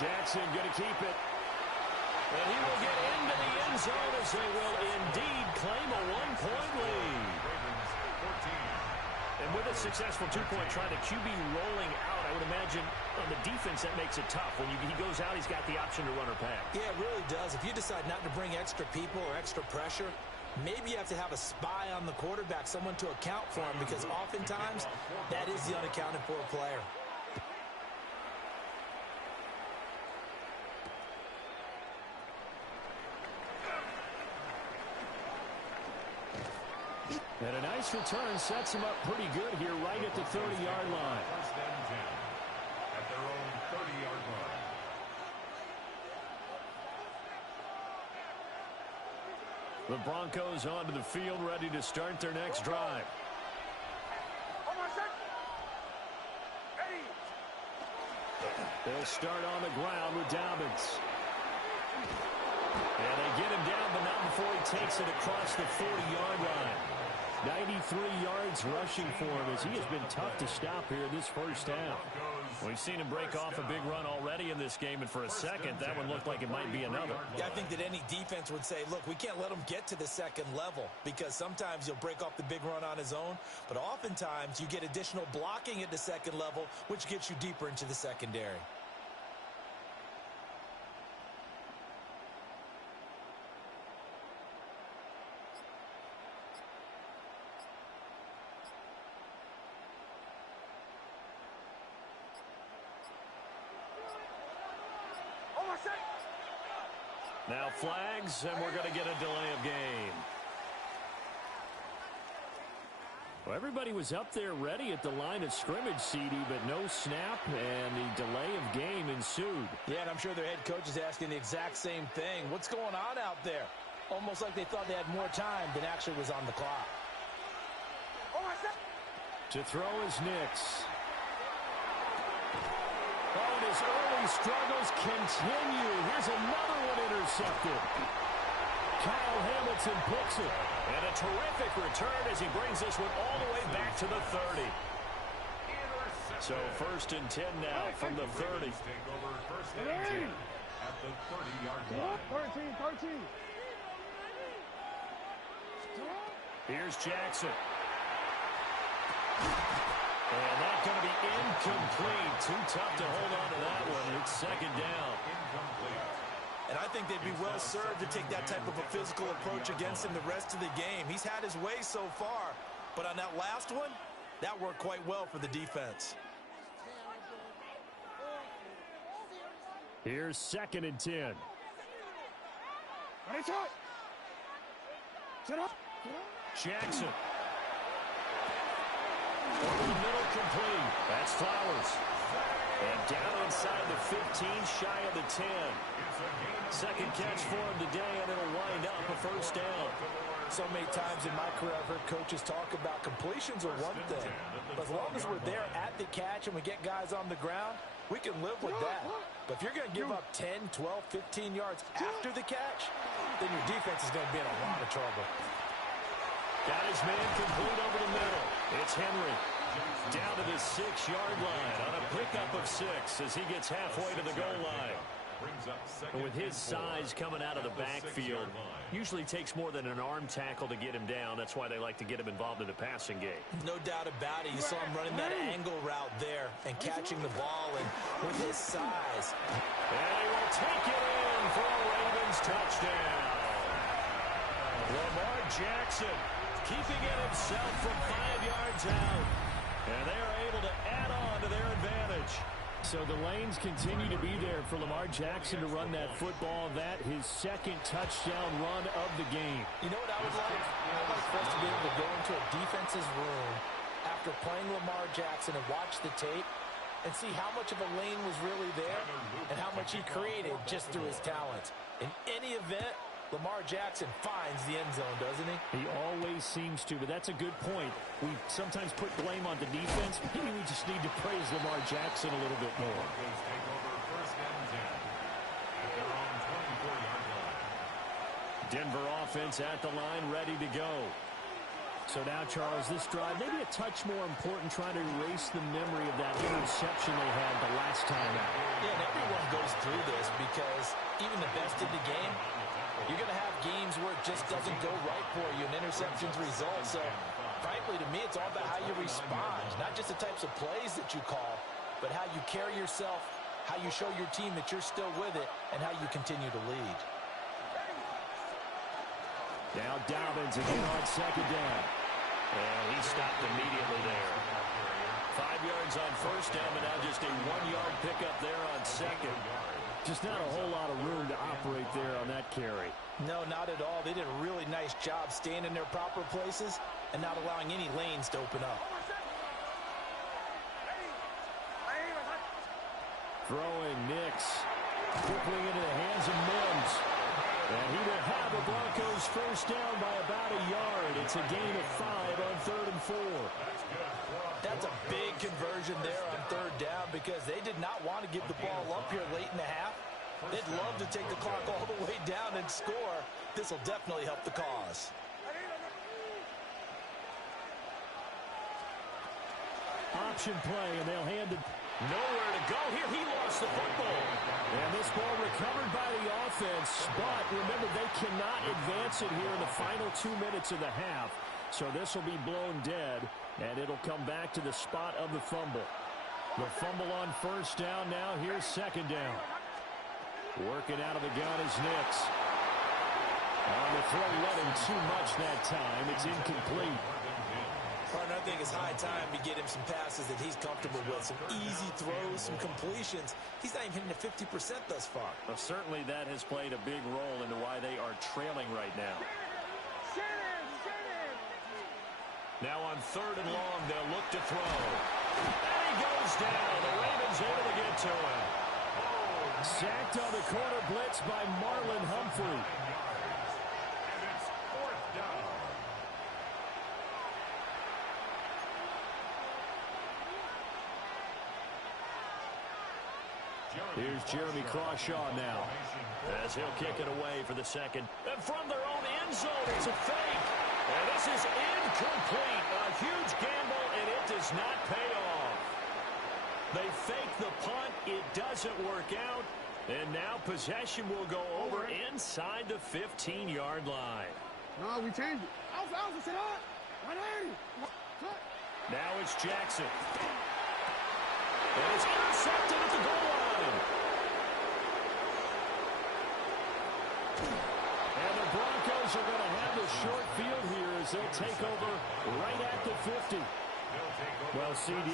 Jackson going to keep it. And he will get into the end zone as they will indeed claim a one-point lead. And with a successful two-point try, the QB rolling out, I would imagine on the defense that makes it tough. When he goes out, he's got the option to run or pass. Yeah, it really does. If you decide not to bring extra people or extra pressure, maybe you have to have a spy on the quarterback, someone to account for him, because oftentimes that is the unaccounted for player. And a nice return sets him up pretty good here right at the 30-yard line. First and 10 at their own 30-yard line. The Broncos onto the field, ready to start their next drive. They'll start on the ground with Dobbins. And they get him down, but not before he takes it across the 40-yard line. 93 yards rushing for him as he has been tough to stop here this first half. We've seen him break off a big run already in this game, and for a second, that one looked like it might be another. Yeah, I think that any defense would say, look, we can't let him get to the second level, because sometimes he'll break off the big run on his own, but oftentimes you get additional blocking at the second level, which gets you deeper into the secondary. Now flags, and we're going to get a delay of game. Well, everybody was up there ready at the line of scrimmage, CD, but no snap, and the delay of game ensued. Yeah, and I'm sure their head coach is asking the exact same thing. What's going on out there? Almost like they thought they had more time than actually was on the clock. To throw is Nix. Oh, and his early struggles continue. Here's another one intercepted. Kyle Hamilton picks it. And a terrific return as he brings this one all the way back to the 30. So first and 10 now from the 30. Take over first and 10 at the 30-yard line. 13. Here's Jackson. And that's going to be incomplete. Too tough to hold on to that one. It's second down. Incomplete. And I think they'd be well served to take that type of a physical approach against him the rest of the game. He's had his way so far, but on that last one, that worked quite well for the defense. Here's second and 10. Jackson. Over the middle, complete. That's Flowers. And down inside the 15, shy of the 10. Second catch for him today, and it'll wind up a first down. So many times in my career, I've heard coaches talk about completions are one thing. But as long as we're there at the catch and we get guys on the ground, we can live with that. But if you're going to give up 10, 12, 15 yards after the catch, then your defense is going to be in a lot of trouble. Got his man complete over the middle. It's Henry. Down to the 6-yard line on a pickup of 6 as he gets halfway to the goal line. And with his size coming out of the backfield, usually takes more than an arm tackle to get him down. That's why they like to get him involved in the passing game. No doubt about it. You saw him running that angle route there and catching the ball, and with his size. And he will take it in for a Ravens touchdown. Lamar Jackson keeping it himself from 5 yards out. And they are able to add on to their advantage. So the lanes continue to be there for Lamar Jackson to run that football. That his second touchdown run of the game. You know what I would like? I'd like for us to be able to go into a defense's room after playing Lamar Jackson and watch the tape and see how much of a lane was really there and how much he created just through his talents. In any event, Lamar Jackson finds the end zone, doesn't he? He always seems to, but that's a good point. We sometimes put blame on the defense. Maybe we just need to praise Lamar Jackson a little bit more. Take over first and 10 at their own 24-yard line. Denver offense at the line, ready to go. So now, Charles, this drive maybe a touch more important, trying to erase the memory of that interception they had the last time out. Yeah, and everyone goes through this because even the best in the game, you're going to have games where it just doesn't go right for you and interceptions result. So, frankly, to me, it's all about how you respond, not just the types of plays that you call, but how you carry yourself, how you show your team that you're still with it, and how you continue to lead. Now Dobbins again on second down. And he stopped immediately there. 5 yards on first down, but now just a 1-yard pickup there on second. Just not a whole lot of room to operate there on that carry. No, not at all. They did a really nice job staying in their proper places and not allowing any lanes to open up. Throwing Nix. Quickly into the hands of Mims. And he will have the Broncos first down by about a yard. It's a gain of 5 on 3rd and 4. That's a big conversion there on 3rd down because they did not want to give the ball up here late in the half. They'd love to take the clock all the way down and score. This will definitely help the cause. Option play, and they'll hand it. Nowhere to go here. He lost the football. And this ball recovered by the offense. But remember, they cannot advance it here in the final 2 minutes of the half. So this will be blown dead, and it'll come back to the spot of the fumble. The fumble on first down now. Here's second down. Working out of the gun is Nix. On the throw, let him too much that time. It's incomplete. Partner, I think it's high time to get him some passes that he's comfortable with. Some easy throws, some completions. He's not even hitting the 50% thus far. Well, certainly that has played a big role into why they are trailing right now. Now on 3rd and long, they'll look to throw. And he goes down. The Ravens able to get to him. Sacked on the corner blitz by Marlon Humphrey. And it's 4th down. Here's Jeremy Crawshaw now, as he'll kick it away for the second. And from their own end zone, it's a fake. And this is incomplete. A huge gamble, and it does not pay off. They fake the punt. It doesn't work out. And now possession will go over inside the 15-yard line. No, we changed it. Now it's Jackson. And it's intercepted at the goal line. And the Broncos are going to have the short field here as they'll take over right at the 50. Well, CD,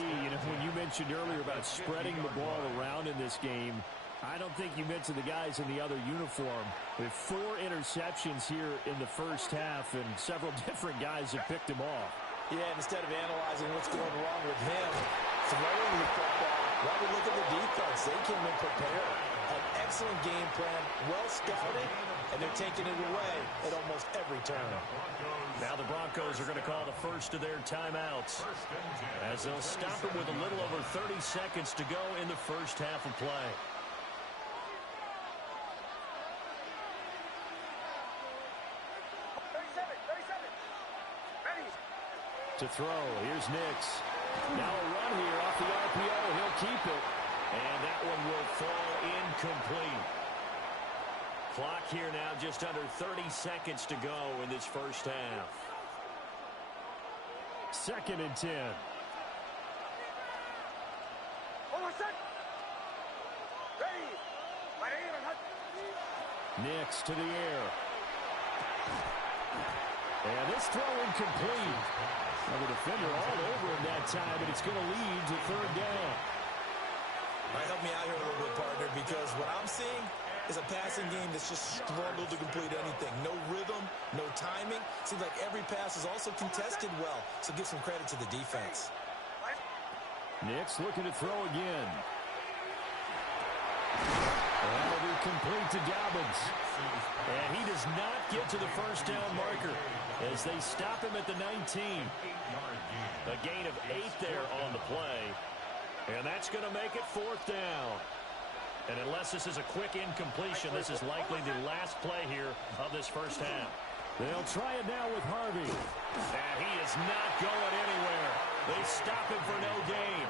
when you mentioned earlier about spreading the ball around in this game, I don't think you mentioned the guys in the other uniform. With 4 interceptions here in the first half, and several different guys have picked him off. Yeah, instead of analyzing what's going wrong with him, throwing the football, while we look at the defense, they came in prepared. An excellent game plan, well scouted, and they're taking it away at almost every turn. Now the Broncos are going to call the first of their timeouts, as they'll stop it with a little over 30 seconds to go in the first half of play. To throw, here's Nix. Now a run here off the RPO. He'll keep it. And that one will fall incomplete. Clock here now just under 30 seconds to go in this first half. 2nd and 10. Nix to the air. And this throw incomplete. Now the defender all over him that time, but it's going to lead to 3rd down. All right, help me out here a little bit, partner, because what I'm seeing is a passing game that's just struggled to complete anything. No rhythm, no timing. Seems like every pass is also contested well, so give some credit to the defense. Nix looking to throw again. And that'll be complete to Dobbins. And he does not get to the first down marker as they stop him at the 19. A gain of 8 there on the play. And that's going to make it 4th down. And unless this is a quick incompletion, this is likely the last play here of this first half. They'll try it now with Harvey. And he is not going anywhere. They stop him for no gain.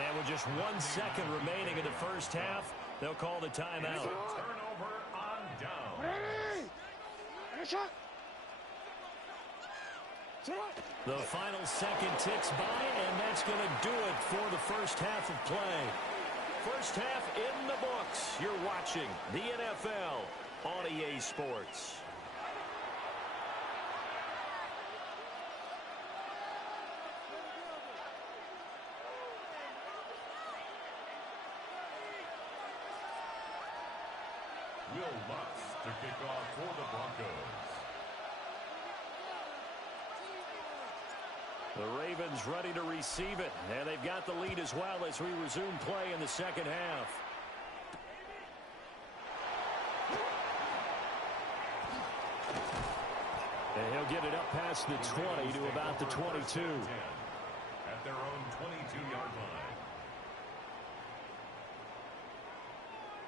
And with just 1 second remaining in the first half, They'll call the timeout. Turnover on down. The final second ticks by, and that's going to do it for the first half of play. First half in the books. You're watching the NFL on EA Sports. Will Lutz to kick off for the Broncos. The Ravens ready to receive it, and they've got the lead as well as we resume play in the second half. And he'll get it up past the 20 to about the 22. At their own 22-yard line.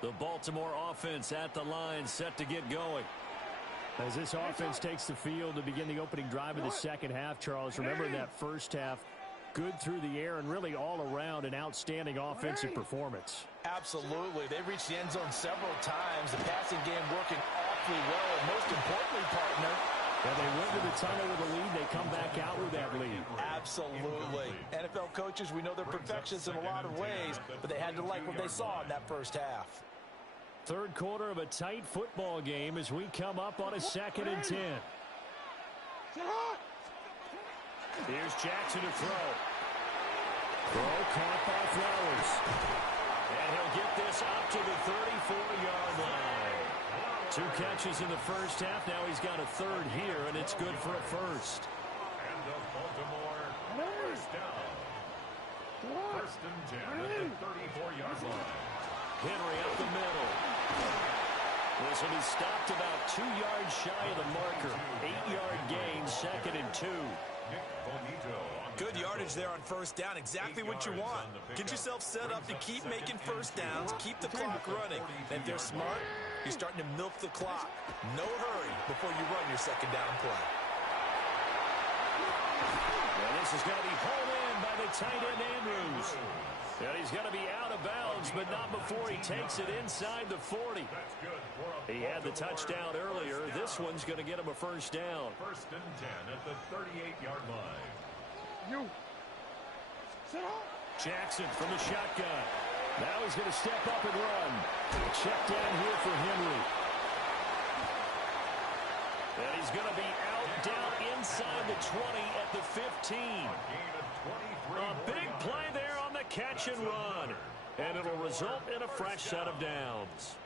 The Baltimore offense at the line, set to get going. As this offense takes the field to begin the opening drive of the second half, Charles, remember in that first half, good through the air and really all around an outstanding offensive performance. Absolutely. They reached the end zone several times. The passing game working awfully well. And most importantly, partner, when they went to the tunnel with a lead, they come back out with that lead. Absolutely. NFL coaches, we know they're perfectionists in a lot of ways, but they had to like what they saw in that first half. Third quarter of a tight football game as we come up on a 2nd and 10. Here's Jackson to throw. Throw caught by Flowers. And he'll get this up to the 34-yard line. 2 catches in the first half. Now he's got a third here, and it's good for a first. And the Baltimore first down. First and 10 at the 34-yard line. Henry up the middle. This will be stopped about 2 yards shy of the marker. 8-yard gain, 2nd and 2. Good yardage there on first down. Exactly what you want. Get yourself set up to keep making first downs, keep the clock running. And if they're smart, you're starting to milk the clock. No hurry before you run your second down play. And this is going to be pulled in by the tight end Andrews. And he's going to be out of bounds, but not before he takes it inside the 40. He had the touchdown earlier. This one's going to get him a first down. First and 10 at the 38-yard line. Jackson from the shotgun. Now he's going to step up and run. Check down here for Henry. And he's going to be out down inside the 20 at the 15. A big play there on the catch and run. And it'll result in a fresh set of downs.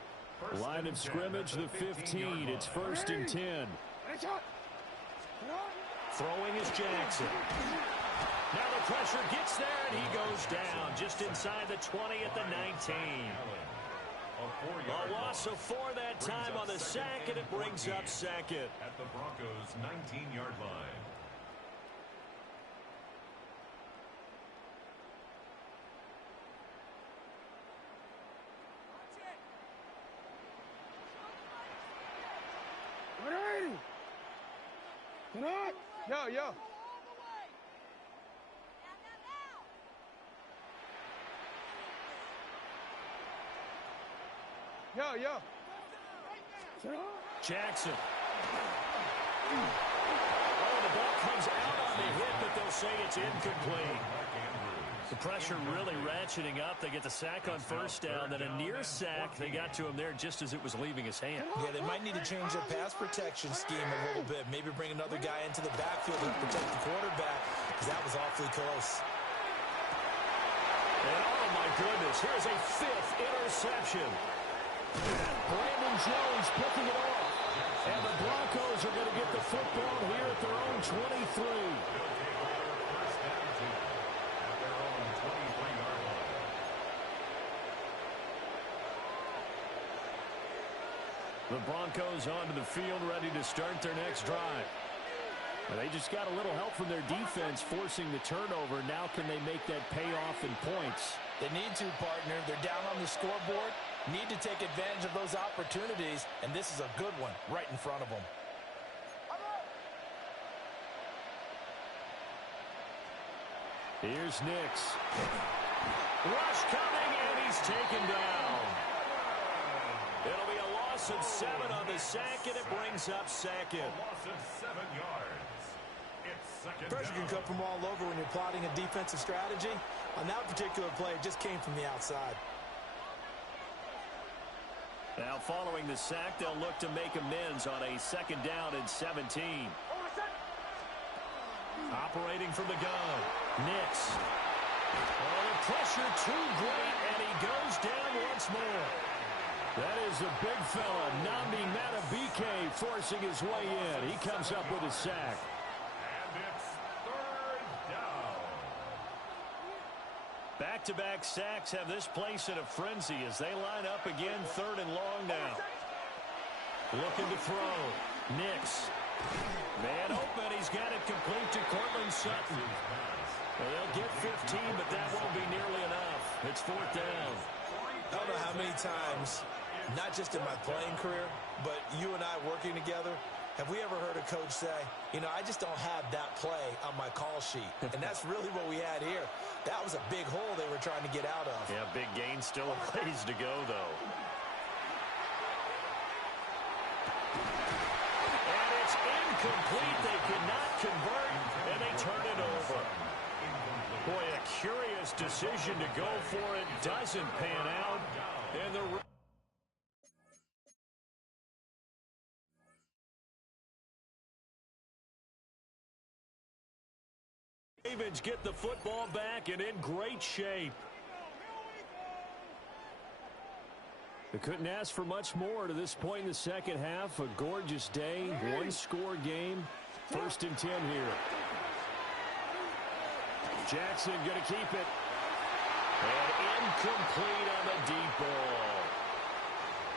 Line of scrimmage, the 15. It's 1st and 10. Throwing is Jackson. Now the pressure gets there, and he goes down just inside the 20 at the 19. A loss of 4 that time on the sack, and it brings up 2nd. At the Broncos' 19-yard line. Yo. Jackson. Oh, the ball comes out on the hit, but they'll say it's incomplete. The pressure really ratcheting up. They get the sack on first down, then a near sack. They got to him there just as it was leaving his hand. Yeah, they might need to change their pass protection scheme a little bit. Maybe bring another guy into the backfield to protect the quarterback, because that was awfully close. And oh, my goodness, here's a 5th interception. Brandon Jones picking it off. And the Broncos are going to get the football here at their own 23. The Broncos onto the field, ready to start their next drive. They just got a little help from their defense forcing the turnover. Now can they make that payoff in points? They need to, partner. They're down on the scoreboard. Need to take advantage of those opportunities, and this is a good one right in front of them. Here's Nix. Rush coming, and he's taken down. loss of 7 on the sack, and it brings up second. A loss of 7 yards. It's second Pressure can come from all over when you're plotting a defensive strategy. On that particular play, it just came from the outside. Now following the sack, they'll look to make amends on a 2nd down and 17. Operating from the gun, Nix. Oh, the pressure too great, and he goes down once more. That is a big fella, Nnamdi Madubuike, forcing his way in. He comes up with a sack. And it's 3rd down. Back-to-back sacks have this place in a frenzy as they line up again 3rd and long now. Looking to throw. Nix. Man open. He's got it complete to Cortland Sutton. They'll get 15, but that won't be nearly enough. It's 4th down. I don't know how many times, not just in my playing career, but you and I working together, have we ever heard a coach say, you know, I just don't have that play on my call sheet. And that's really what we had here. That was a big hole they were trying to get out of. Yeah, big gain, still a ways to go, though. And it's incomplete. They could not convert, and they turn it over. Boy, a curious decision to go for it. Doesn't pan out. And the Ravens get the football back and in great shape. They couldn't ask for much more to this point in the second half. A gorgeous day, one-score game. 1st and 10 here. Jackson going to keep it. And incomplete on the deep ball.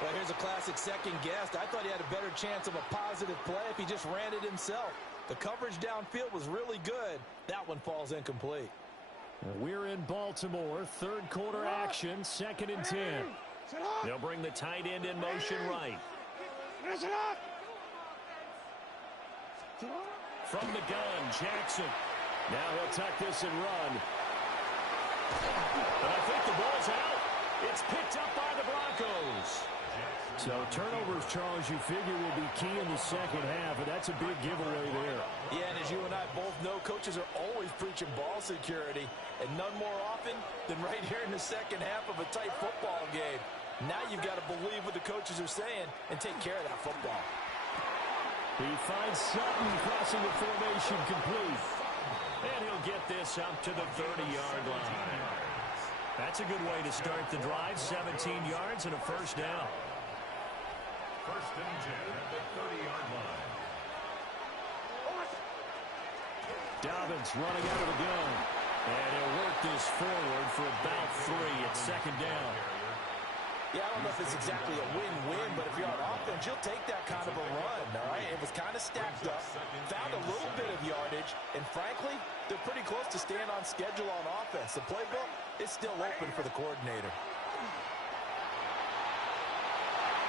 Well, here's a classic second guess. I thought he had a better chance of a positive play if he just ran it himself. The coverage downfield was really good. That one falls incomplete. We're in Baltimore. 3rd quarter action. 2nd and 10. They'll bring the tight end in motion right. From the gun, Jackson. Now he'll tuck this and run. But I think the ball's out. It's picked up by the Broncos. So turnovers, Charles, you figure will be key in the second half, and that's a big giveaway there. Yeah, and as you and I both know, coaches are always preaching ball security, and none more often than right here in the second half of a tight football game. Now you've got to believe what the coaches are saying and take care of that football. He finds Sutton crossing the formation complete. And he'll get this up to the 30-yard line. That's a good way to start the drive. 17 yards and a 1st down. 1st and 10 at the 30-yard line. Dobbins running out of the gun. And he'll work this forward for about 3 at 2nd down. Yeah, I don't know if it's exactly a win-win, but if you're on offense, you'll take that kind of a run, all right? It was kind of stacked up, found a little bit of yardage, and frankly, they're pretty close to staying on schedule on offense. The playbook is still open for the coordinator.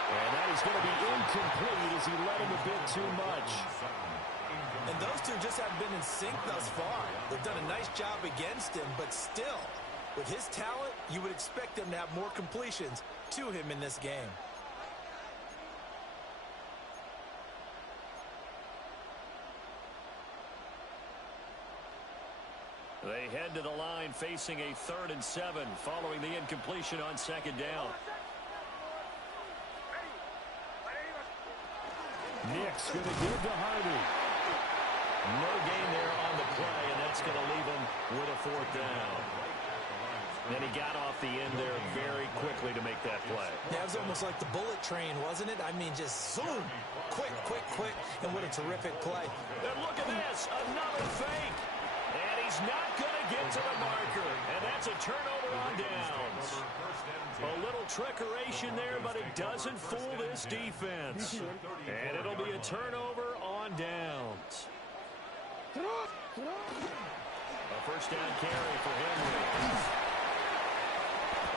And that is going to be incomplete as he let him a bit too much. And those two just haven't been in sync thus far. They've done a nice job against him, but still, with his talent, you would expect them to have more completions to him in this game. They head to the line facing a 3rd and 7 following the incompletion on 2nd down. Nix going to give to Hardy. No gain there on the play, and that's going to leave him with a 4th down. And he got off the end there very quickly to make that play. Yeah, it was almost like the bullet train, wasn't it? I mean, just zoom. Quick, quick, quick. And what a terrific play. And look at this. Another fake. And he's not going to get to the marker. And that's a turnover on downs. A little trickeration there, but it doesn't fool this defense. And it'll be a turnover on downs. A 1st down carry for Henry.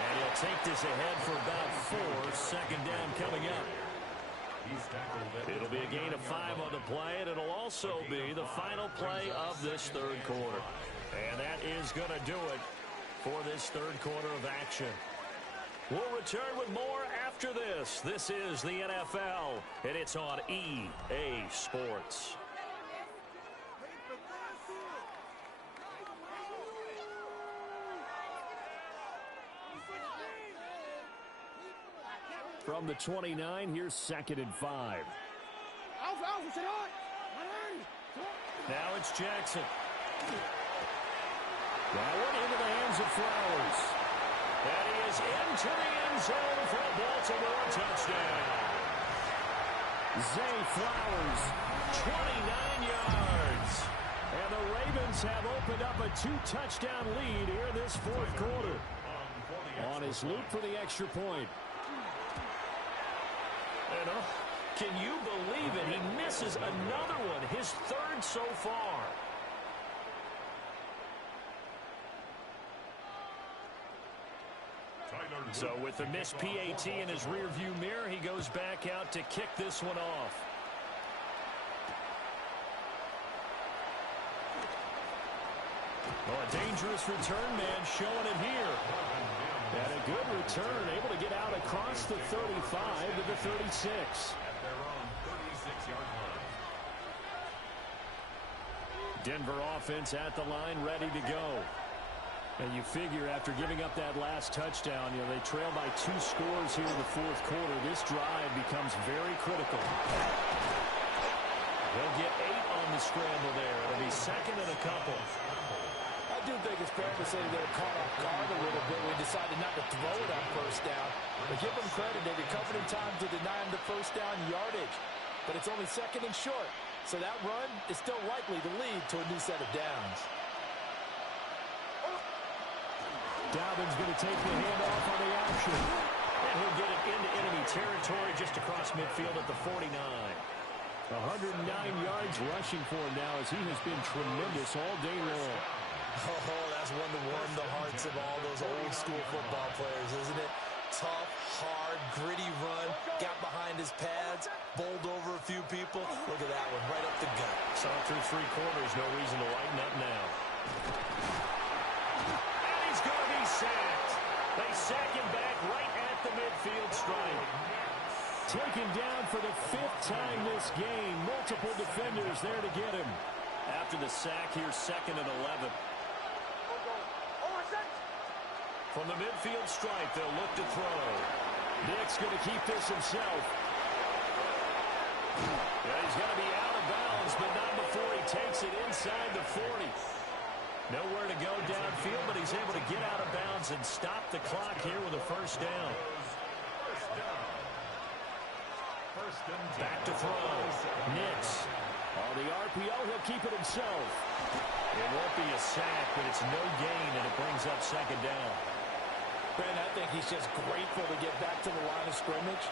And he'll take this ahead for about 4. 2nd down coming up. It'll be a gain of 5 on the play, and it'll also be the final play of this 3rd quarter. And that is going to do it for this 3rd quarter of action. We'll return with more after after this. This is the NFL, and it's on EA Sports. From the 29, here's 2nd and 5. Now it's Jackson. That one into the hands of Flowers. And he is into the end zone for a Baltimore touchdown. Zay Flowers, 29 yards. And the Ravens have opened up a 2-touchdown lead here this 4th quarter. On his loop for the extra point. Can you believe it? He misses another one, his 3rd so far. So with the missed PAT in his rearview mirror, he goes back out to kick this one off. Oh, a dangerous return man showing it here. And a good return, able to get out across the 35 to the 36. At their own 36-yard line. Denver offense at the line, ready to go. And you figure after giving up that last touchdown, they trail by 2 scores here in the 4th quarter. This drive becomes very critical. They'll get 8 on the scramble there. It'll be 2nd and a couple. I do think it's fair to say they were caught off guard a little bit when they decided not to throw it on 1st down. But give them credit, they recovered in time to deny him the 1st down yardage. But it's only 2nd and short. So that run is still likely to lead to a new set of downs. Dalvin's going to take the handoff on the option. And he'll get it into enemy territory just across midfield at the 49. 109 yards rushing for him now as he has been tremendous all day long. Oh, that's one to warm the hearts of all those old school football players, isn't it? Tough, hard, gritty run, got behind his pads, bowled over a few people. Look at that one, right up the gut. Saw through 3 quarters, no reason to lighten up now. And he's going to be sacked. They sack him back right at the midfield stripe. Taken down for the 5th time this game. Multiple defenders there to get him. After the sack, here's 2nd and 11. From the midfield stripe, they'll look to throw. Nick's going to keep this himself. Yeah, he's going to be out of bounds, but not before he takes it inside the 40. Nowhere to go downfield, but he's able to get out of bounds and stop the clock here with a 1st down. Back to throw. Nix. On the RPO, he'll keep it himself. It won't be a sack, but it's no gain, and it brings up 2nd down. Brandon, I think he's just grateful to get back to the line of scrimmage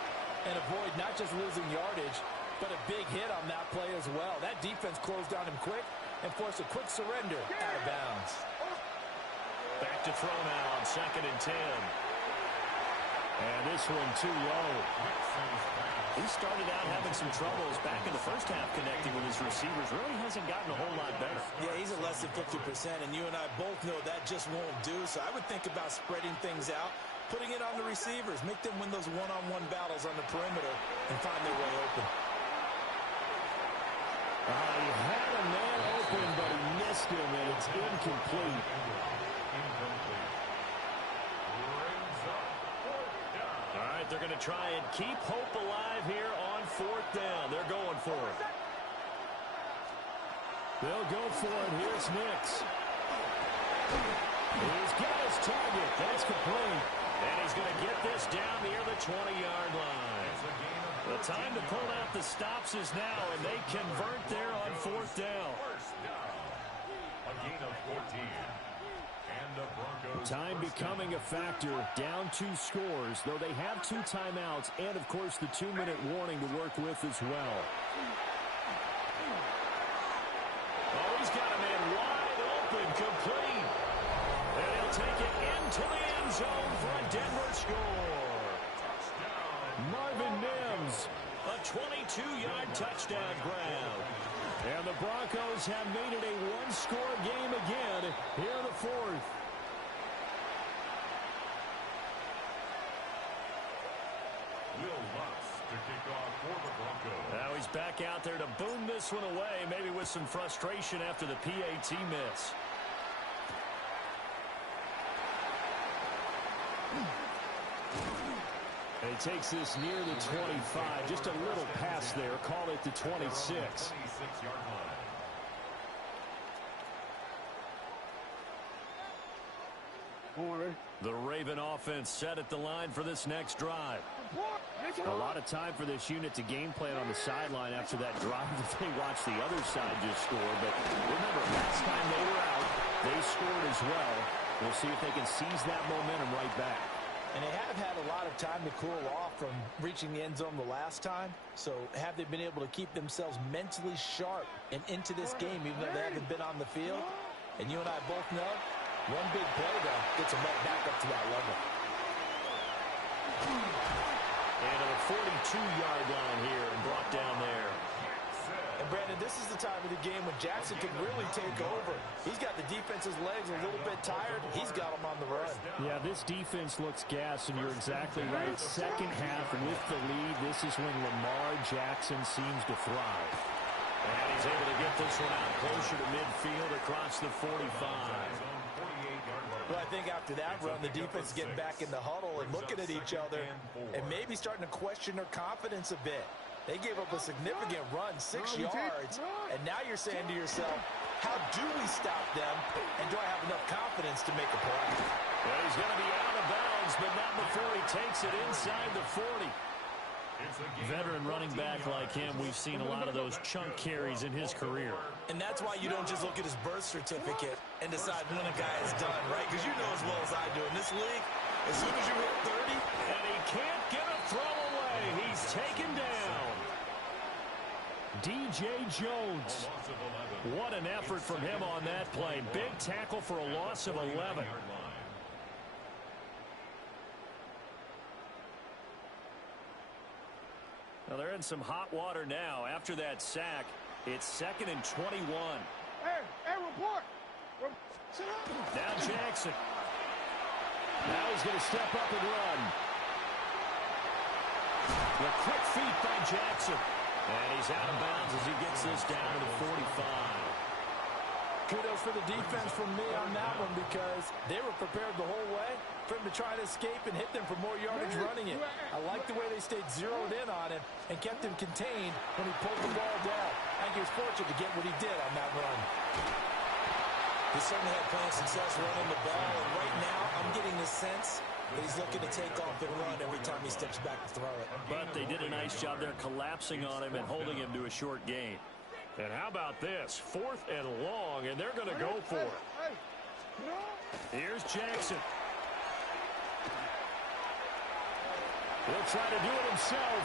and avoid not just losing yardage, but a big hit on that play as well. That defense closed on him quick and forced a quick surrender out of bounds. Back to throw now on 2nd and 10. And this one too low. He started out having some troubles back in the 1st half connecting with his receivers. Really hasn't gotten a whole lot better. Yeah, he's at less than 50%, and you and I both know that just won't do. So I would think about spreading things out, putting it on the receivers, make them win those one-on-one battles on the perimeter and find their way open. He had a man open, but he missed him, and it's incomplete. All right, they're going to try and keep hope alive here on 4th down. They're going for it. They'll go for it. Here's Nix. He's got his target. That's complete. And he's going to get this down near the 20-yard line. The time to pull out the stops is now, and they convert there on 4th down. A gain of 14. And the Broncos. Time becoming a factor. Down 2 scores, though they have 2 timeouts and, of course, the 2-minute warning to work with as well. Oh, he's got a man wide open, complete. And he'll take it into the end zone for a Denver score. Marvin Mims. A 22-yard touchdown grab. And the Broncos have made it a 1-score game again here in the 4th. to kick off for the Broncos. Now he's back out there to boom this one away, maybe with some frustration after the PAT miss. And he takes this near the 25. Just a little pass there. Call it the 26. 26-yard line. The Raven offense set at the line for this next drive. A lot of time for this unit to game plan on the sideline after that drive that they watched the other side just score. But remember, last time they were out, they scored as well. We'll see if they can seize that momentum right back. And they have had a lot of time to cool off from reaching the end zone the last time. So have they been able to keep themselves mentally sharp and into this game, even though they haven't been on the field? And you and I both know, one big play, though, gets them right back up to that level. And to the 42-yard line here and brought down there. And, Brandon, this is the time of the game when Jackson can really take over. He's got the defense's legs a little bit tired. He's got them on the run. Yeah, this defense looks gassed, and you're exactly right. Second half with the lead, this is when Lamar Jackson seems to thrive. And he's able to get this one out closer to midfield across the 45. Well, I think after that run, the defense getting back in the huddle and looking at each other and maybe starting to question their confidence a bit. They gave up a significant run, 6 yards, and now you're saying to yourself, how do we stop them, and do I have enough confidence to make a play? Well, he's going to be out of bounds, but not before he takes it inside the 40. Veteran running back like him, we've seen a lot of those chunk carries in his career. And that's why you don't just look at his birth certificate and decide when a guy is done, right? Because you know as well as I do, in this league, as soon as you hit 30, and he can't get a throw away. He's taken down. DJ Jones. What an effort from him on that play. Big tackle for a loss of 11. Now they're in some hot water now. After that sack, it's 2nd and 21. Hey, report. Now Jackson. Now he's going to step up and run. The quick feet by Jackson. And he's out of bounds as he gets this down to the 45. Kudos for the defense from me on that one because they were prepared the whole way for him to try to escape and hit them for more yardage running it. I like the way they stayed zeroed in on him and kept him contained when he pulled the ball down. I think he was fortunate to get what he did on that run. He certainly had plenty of success running the ball, and right now I'm getting the sense that he's looking to take off and run every time he steps back to throw it. But they did a nice job there collapsing on him and holding him to a short gain. And how about this? 4th and long, and they're going to go for it. Here's Jackson. He'll try to do it himself.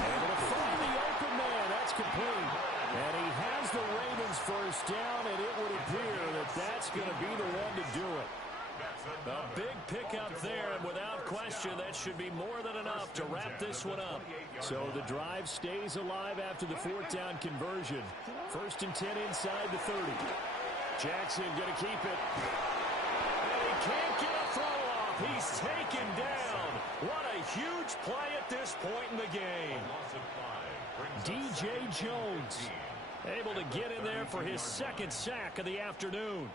Able to find the open man. That's complete. And he has the Ravens first down, and it would appear that that's going to be the one to do it. A big pickup there, and without question, that should be more than enough to wrap this one up. So the drive stays alive after the 4th down conversion. 1st and 10 inside the 30. Jackson going to keep it. And he can't get a throw off. He's taken down. What a huge play at this point in the game. DJ Jones able to get in there for his 2nd sack of the afternoon.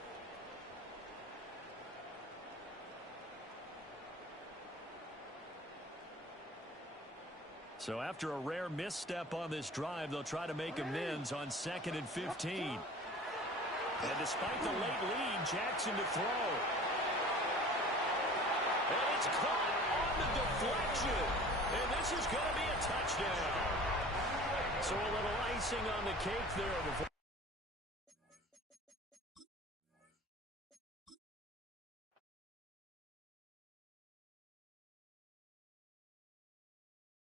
So after a rare misstep on this drive, they'll try to make amends on 2nd and 15. And despite the late lead, Jackson to throw. And it's caught on the deflection. And this is going to be a touchdown. So a little icing on the cake there before.